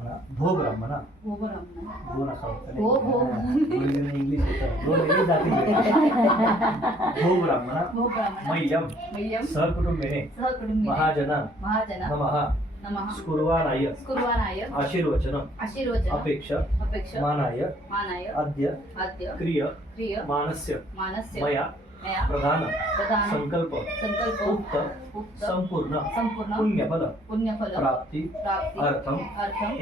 भो ब्राह्मणा भो ब्राह्मणा भो नका भो भो इंग्लिश भो वेगळी जाती भो ब्राह्मणा भो ब्राह्मणा मह्यम मह्यम सहकुटुंबिने सहकुटुंबिने महाजना महाजना नमः नमः स्कुर्वाणाय स्कुर्वाणाय आशीर्वचनम् आशीर्वचनम् अपेक्षा अपेक्षा मानाय मानाय अद्य आद्य क्रिय प्रिय मानस्य मानस्य मया मया प्रधान प्रधान संकल्प संकल्प उक्त उक्त संपूर्ण संपूर्ण पुण्यफल पुण्यफल प्राप्ति प्राप्ति अर्थम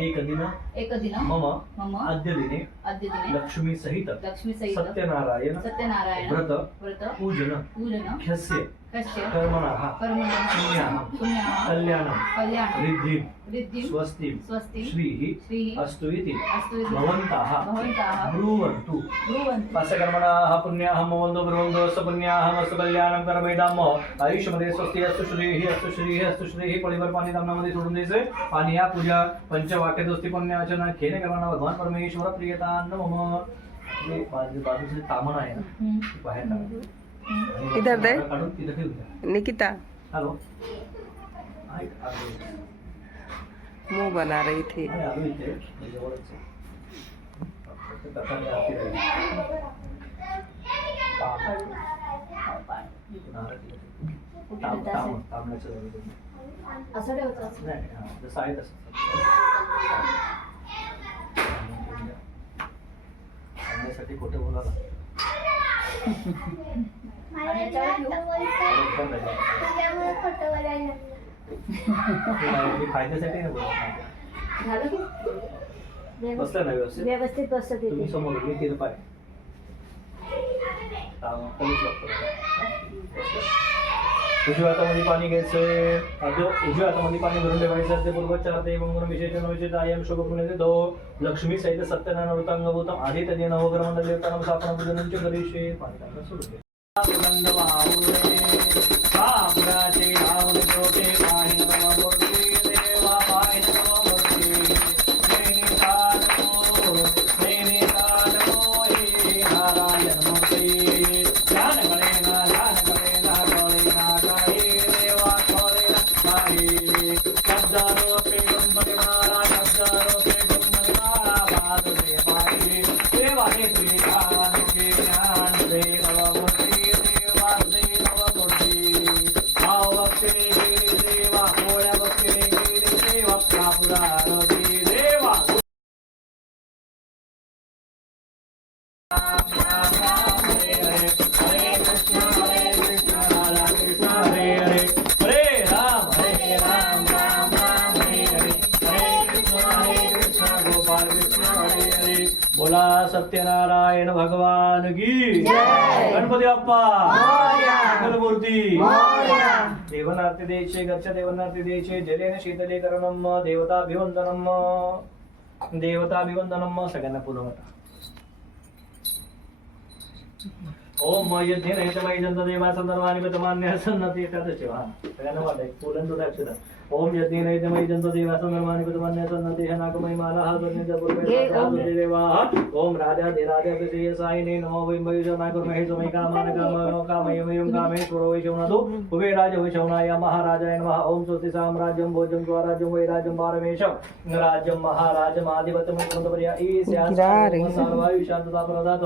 एकदिन मम मम अद्य दिने दिने लक्ष्मी सहित लक्ष्मी सहित सत्यनारायण सत्यनारायण व्रत व्रत पूजन पूजन ख्यस्य कस्य कर्मणः कर्मणः पुण्याः पुण्याः कल्याणं कल्याणं रिद्धिं रिद्धिं स्वस्तिं स्वस्तिं श्रीः श्रीः अस्तु इति अस्तु इति भवन्तः भवन्तः ब्रुवन्तु ब्रुवन्तु अस्य कर्मणाः पुण्याः मवन्तु ब्रुवन्तु अस्य पुण्याः अस्तु कल्याणं करमेदाम आयुष्यमध्ये स्वस्ति अस्तु श्रीः अस्तु श्रीः अस्तु श्रीः पळीवर पाणी दामनामध्ये सोडून द्यायचं आणि या पूजा पंचवाक्य दोस्ती पुण्याचना केने करणार भगवान परमेश्वर प्रियतान मम हे बाजूचे तामण आहे ना बाहेर काढा. इधर दे काढून तिथे ठेवू द्या. निकिता हॅलो मुंह बना रही थी आलो इथे जवळच आहे. फक्त कथाने आरती राहिली. तांबण्याचं असं ठेवतो नाही हा जसं आहे तसं तांबण्यासाठी कुठे बोलायला फायद्यासाठी नाही बोलत बसलं ना व्यवस्थित व्यवस्थित बसत तुम्ही समोर मी तिला पाय उजव्या हातामध्ये पाणी घ्यायचंय उजव्या हातामध्ये पाणी भरून ठेवायचं ते पूर्वचार ते मंगल विशेषण विशेष आयम शुभ पुण्य दो लक्ष्मी सहित सत्यनारायण वृतांगभूतम आधी तदे नवग्रह देवतानां स्थापना पूजनंच करिष्ये पाणी टाकणं सुरू केलं सुगंध वाहुरे सापुराचे आवड जोते पाणी नमः मूर्ती देवा पाणी नमः मूर्ती नैनी साधो हे नारायण मूर्ती ध्यान करेना काळे देवा करेना काळे शब्दारो पे गणपती महाराज शब्दारो पे गणपती महाराज बाजूले पाणी देवा हे तुझे ध्यान के ज्ञान दे नव मूर्ती देवा दे नव मूर्ती भाव भक्तीने गेली देवा पोळ्या भक्तीने गेली देवा कापुरार दे देवा हरे हरे हरे कृष्ण राधा कृष्ण हरे हरे हरे राम राम राम हरे हरे हरे कृष्ण गोपाल कृष्ण हरे हरे बोला सत्यनारायण भगवान की जय गणपती बाप्पा मोरया मंगलमूर्ती मोरया देवनार्ती द्यायचे घरच्या देवनार्ती द्यायचे जलेन शीतलीकरणम देवताभिवंदनम सगळ्यांना पूर्ण होता ओम यज्ञ नैतमय जंत देवा संदर्भानि विद्यमान्य सन्नती एकादश ठेवा सगळ्यांना वाटाय पुलन दोन अक्षर ओम यज्ञ नैतमय जंत देवा संदर्भानि विद्यमान्य सन्नती हे नागमय माला हा जन्य पूर्वे देवा ओम राजा धीराजा विजय साईने नमो वै मयुज नागर महेश मय कामान कामयमयं कामेश्वरो वै शवनादो कुबे राज वै शवनाय महाराजाय नमः ओम स्वस्ति साम्राज्यं भोजं स्वराज्यं वै राज्यं पारमेशं राज्यं महाराजं आधिपत्यं कृतपर्या ईस्या सर्वायु शांतता प्रदात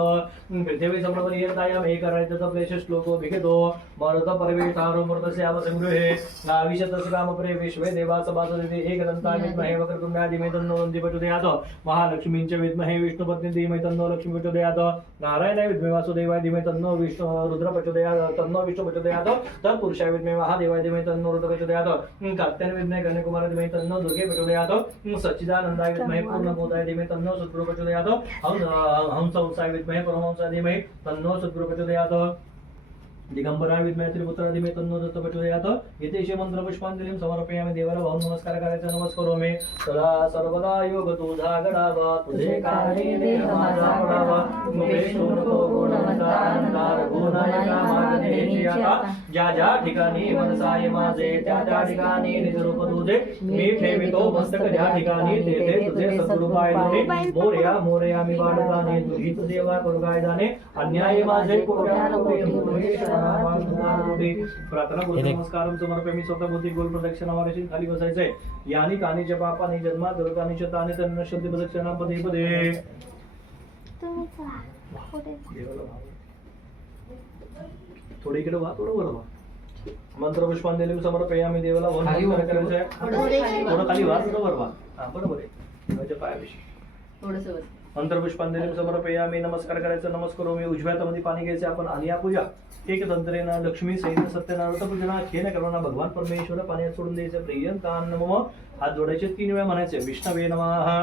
पृथ्वी समप्रपर्यंताय एकराज्यत क्लेश श्लोको विहितो मरुत परमेशारो मृतस्याव संगृहे नाविशतस्य कामपरे विश्वे देवासभासदिति एकदन्ताय विद्महे वक्रतुण्डाय धीमहि तन्नो दन्ति प्रचोदयात् महालक्ष्मीं च विद्महे विष्णुपत्नी धीमहि तन्नो लक्ष्मी प्रचोदयात् नारायणाय विद्महे वासुदेवाय धीमहि तन्नो विष्णु रुद्र प्रचोदयात् तन्नो विष्णु प्रचोदयात् तत्पुरुषाय विद्महे महादेवाय धीमहि तन्नो रुद्र प्रचोदयात् कार्त्यायनाय विद्महे गणकुमाराय धीमहि तन्नो दुर्गे प्रचोदयात् सच्चिदानन्दाय विद्महे पूर्णबोधाय धीमहि तन्नो सद्गुरु प्रचोदयात् हंसवंशाय विद्महे परमहंसाय धीमहि तन्नो सद्गुरु प्रचोदयात् दिगंबराय विद्महे त्रिपुत्राय धीमहि तन्नो दत्त प्रचोदयात् एतेषु मंत्रपुष्पांजलिं समर्पयामि देवाला भाव नमस्कार करायचा नमस्कारोमि सदा सर्वदा योग तुझा घडावा तुझे कारणी देह माझा पडावा मुखे शोधतो गुणवंतांदार गुणायका मागण्याची आता ज्या ज्या ठिकाणी मनसाय माझे त्या ठिकाणी निज रूप तुझे मी ठेवितो मस्तक ज्या ठिकाणी तेथे तुझे सद्गुरु पाय जाणे मोरया मोरया मी वाढताने तुझी देवा करू काय जाणे अन्याय माझे कोट्या प्रार्थना बोल नमस्कारम समर्पयामि स्वतः बोलती गोल प्रदक्षिणा मारायची खाली बसायचंय यानी कानीच्या पापानी जन्मा दुर्गानीच्या ताने तन्न शुद्धी प्रदक्षिणा पदे पदे देवाला भाव. थोडी इकडे वा थोडं वर वा मंत्र पुष्पांजली समर्पयामि देवाला नमस्कार करायचंय थोडं खाली वा थोडं वर वा हा बरोबर आहे देवाच्या पायाविषयी थोडस मंत्र पुष्पांजली समर्पयामि नमस्कार करायचा नमस्कारो मी उजव्या हातामध्ये पाणी घ्यायचे आपण आलिया पूजा एक तंत्रेन लक्ष्मी सहित सत्यनारायण पूजना खेळ करताना भगवान परमेश्वर पाण्यात सोडून द्यायचं प्रियंकान नमः हात जोडायचे 3 वेळा म्हणायचे विष्णवे नमः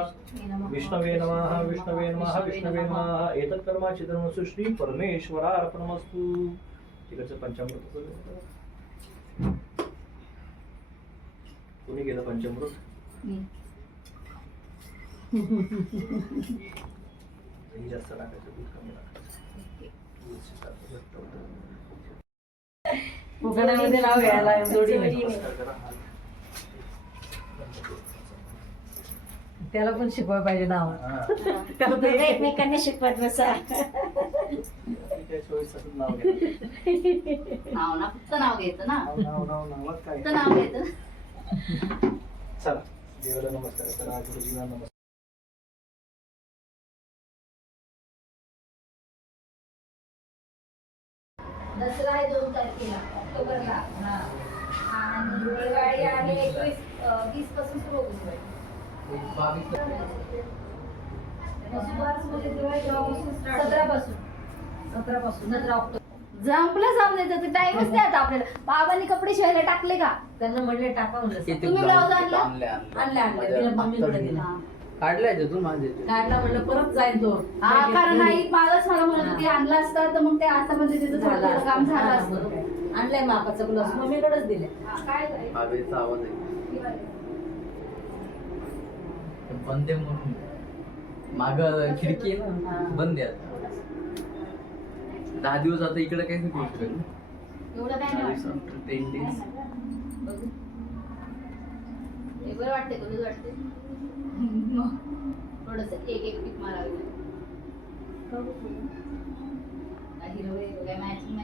विष्णवे नमः विष्णवे नमः विष्णवे नमः एतत् कर्मा चित्रमस्तु श्री परमेश्वरार्पणमस्तु तिकडचं पंचामृत कोणी गेलं पंचामृत दही जास्त टाकायचं दूध कमी टाकायचं उघड्यामध्ये नाव घ्यायला जोडी नमस्कार करा. त्याला पण शिकवायला पाहिजे नाव हा. एकमेकांना शिकवत बसा त्या चोवीसचं नाव घ्या. नाव ना फक्त नाव घ्यायचं ना नावात काय फक्त नाव घ्यायचं चला देवाला नमस्कार करा गुरुजींना नमस्कार दसरा आहे 2 तारखेला ऑक्टोबरला आणि दिवाळी आहे 20 पासून सुरू होईल दिवाळी 17 पासून 17 ऑक्टोबर जंपला जाऊन देतात टाइमच नाही आता आपल्याला बाबांनी कपडे शिवायला टाकले का त्यांना म्हणले टाका म्हणलं तुम्ही ब्लाऊज आणला आणले तिला मम्मीकडे दिला काढलाय तो तू माझे काढला म्हणलं परत जाईल तो हा कारण आई मलाच मला म्हणत होती आणला असता तर मग ते आता म्हणजे तिचं थोडं काम झालं असतं आणलाय मापाचा ग्लास मम्मीकडेच दिले काय काय हवेचा आवाज आहे बंद आहे म्हणून माग खिडकी आहे ना बंद आहे आता 10 दिवस आता इकडे काहीच नाही करू शकत. एवढं काय नाही वाटत 10 days. हे बरं वाटते तुला वाटते थोडस एक टिप मारावी हिरवे काय मॅचिंग